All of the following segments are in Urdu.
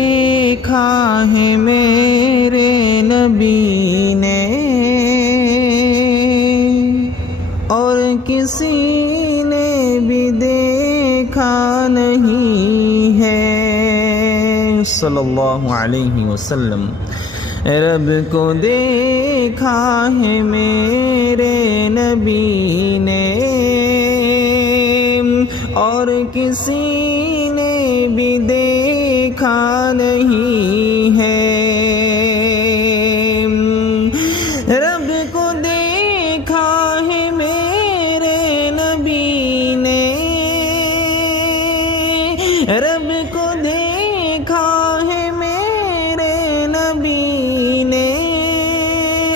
دیکھا ہے میرے نبی نے اور کسی نے بھی دیکھا نہیں ہے صلی اللہ علیہ وسلم۔ رب کو دیکھا ہے میرے نبی نے اور کسی نے بھی دیکھا نہیں ہے۔ رب کو دیکھا ہے میرے نبی نے، رب کو دیکھا ہے میرے نبی نے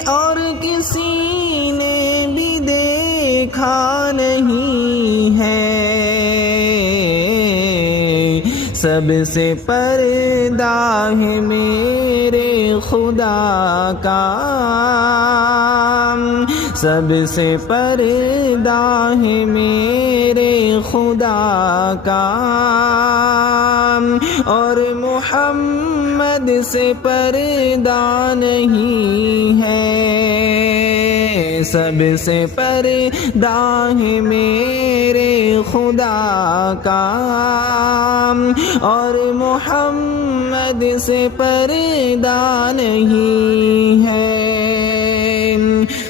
اور کسی نے بھی دیکھا نہیں ہے۔ سب سے پردہ ہے میرے خدا کا، سب سے پردہ ہے میرے خدا کا، اور محمد سے پردہ نہیں ہے۔ سب سے پردہ ہے میرے خدا کا اور محمد سے پردہ نہیں ہے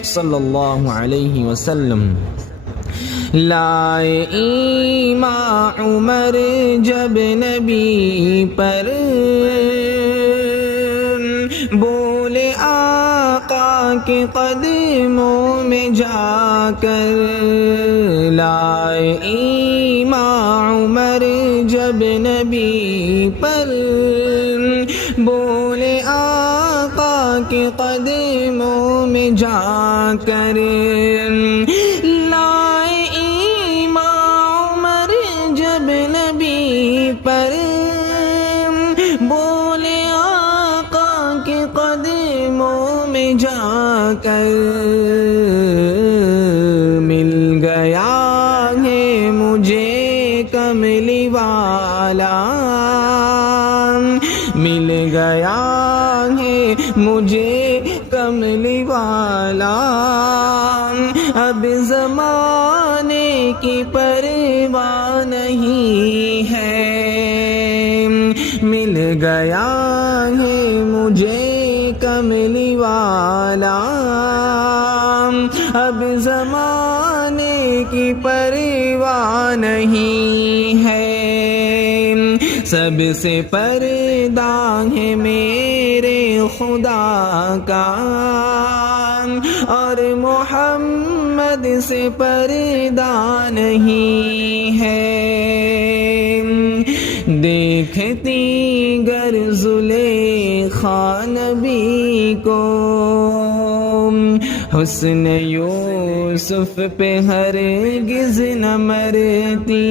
صلی اللہ علیہ وسلم۔ لائے ایمان عمر جب نبی پر، بولے آقا کے قدموں میں جا کر۔ لائے ایمان عمر جب نبی پر، بولے آقا کے قدموں میں جا کر۔ لائے ایمان عمر جب نبی پر، بولے آقا کے قدموں میں جا کر۔ مل گیا ہے مجھے کملی والا، مل گیا ہے مجھے کملی والا، اب زمانے کی پرواہ نہیں ہے۔ مل گیا ہے مجھے کملی والا، اب زمانے کی پرواہ نہیں ہے۔ سب سے پردہ ہے میرے خدا کا اور محمد سے پردہ نہیں ہے۔ دیکھتی گر زلیخا نبی کو، حسن یوسف پہ ہرگز نہ مرتی۔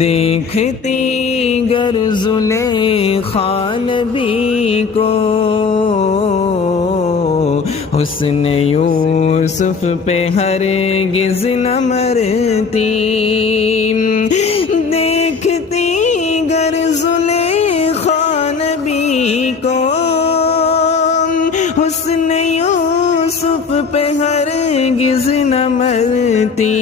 دیکھتی گر زلیخا نبی کو، حسن یوسف پہ ہرگز نہ مرتی۔ دیکھتی گر زلیخا نبی کو، حسن یوسف پہ ہرگز نہ مرتی۔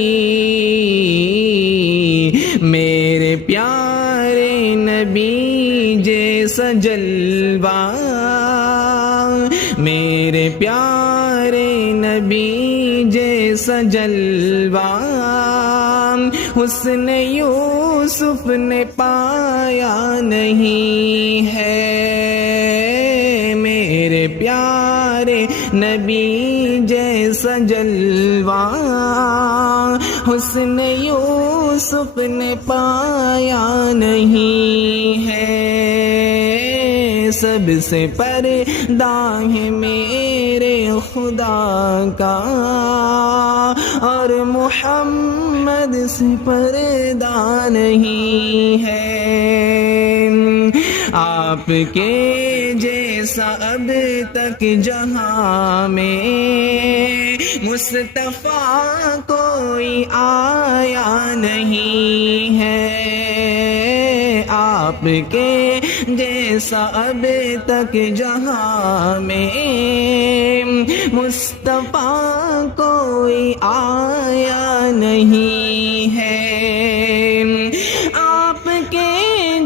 میرے پیارے نبی جیسا جلوہ، میرے پیارے نبی جیسا جلوہ، حسن یوسف نے پایا نہیں ہے۔ میرے پیارے نبی جیسا جلوہ، حسن یوسف نے پایا نہیں ہے۔ سب سے پردہ ہے میرے خدا کا اور محمد سے پردہ نہیں ہے۔ آپ کے جیسا اب تک جہاں میں مصطفیٰ کوئی آیا نہیں ہے۔ آپ کے جیسا اب تک جہاں میں مصطفیٰ کوئی آیا نہیں ہے، آپ کے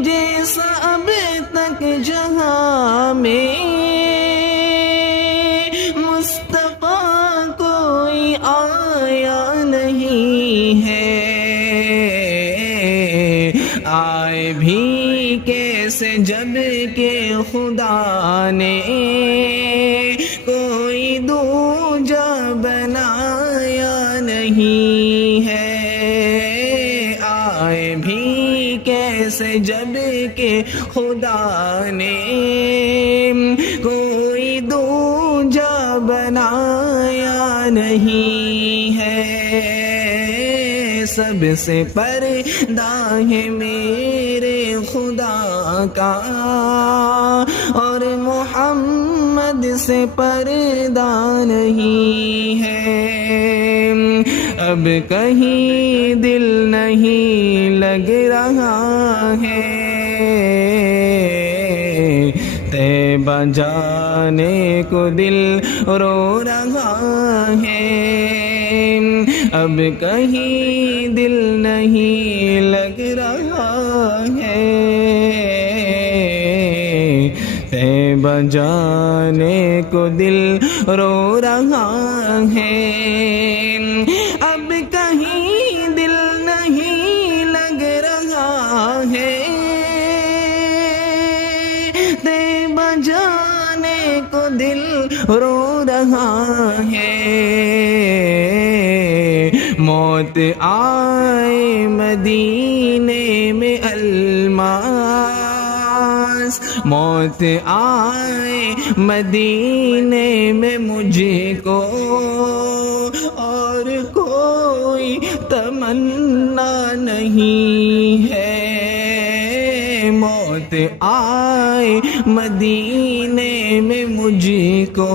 جیسا اب تک جہاں میں مصطفیٰ کوئی آیا نہیں ہے، آئے بھی کیسے جب کہ خدا نے کوئی دوجا بنایا نہیں ہے، آئے بھی کیسے جب کہ خدا نے کوئی دوجا بنایا نہیں ہے، سب سے پردہ ہے میرے خدا کا اور محمد سے پردہ نہیں ہے، اب کہیں دل نہیں لگ رہا ہے، طیبہ جانے کو دل رو رہا ہے، اب کہیں دل نہیں لگ رہا ہے، طیبہ جانے کو دل رو رہا ہے، اب کہیں دل نہیں لگ رہا ہے، طیبہ جانے کو دل رو رہا ہے، موت آئے مدینے میں الماس، موت آئے مدینے میں مجھ کو اور کوئی تمنا نہیں ہے، موت آئے مدینے میں مجھ کو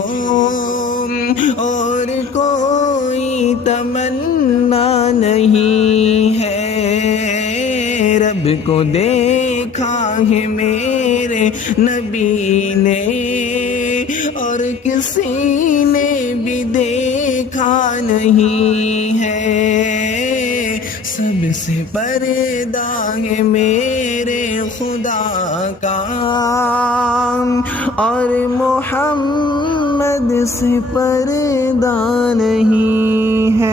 اور کوئی تمنا نہیں ہے، رب کو دیکھا ہے میرے نبی نے اور کسی نے بھی دیکھا نہیں ہے، سب سے پردہ ہے میرے خدا کا اور محمد سے پردہ نہیں ہے۔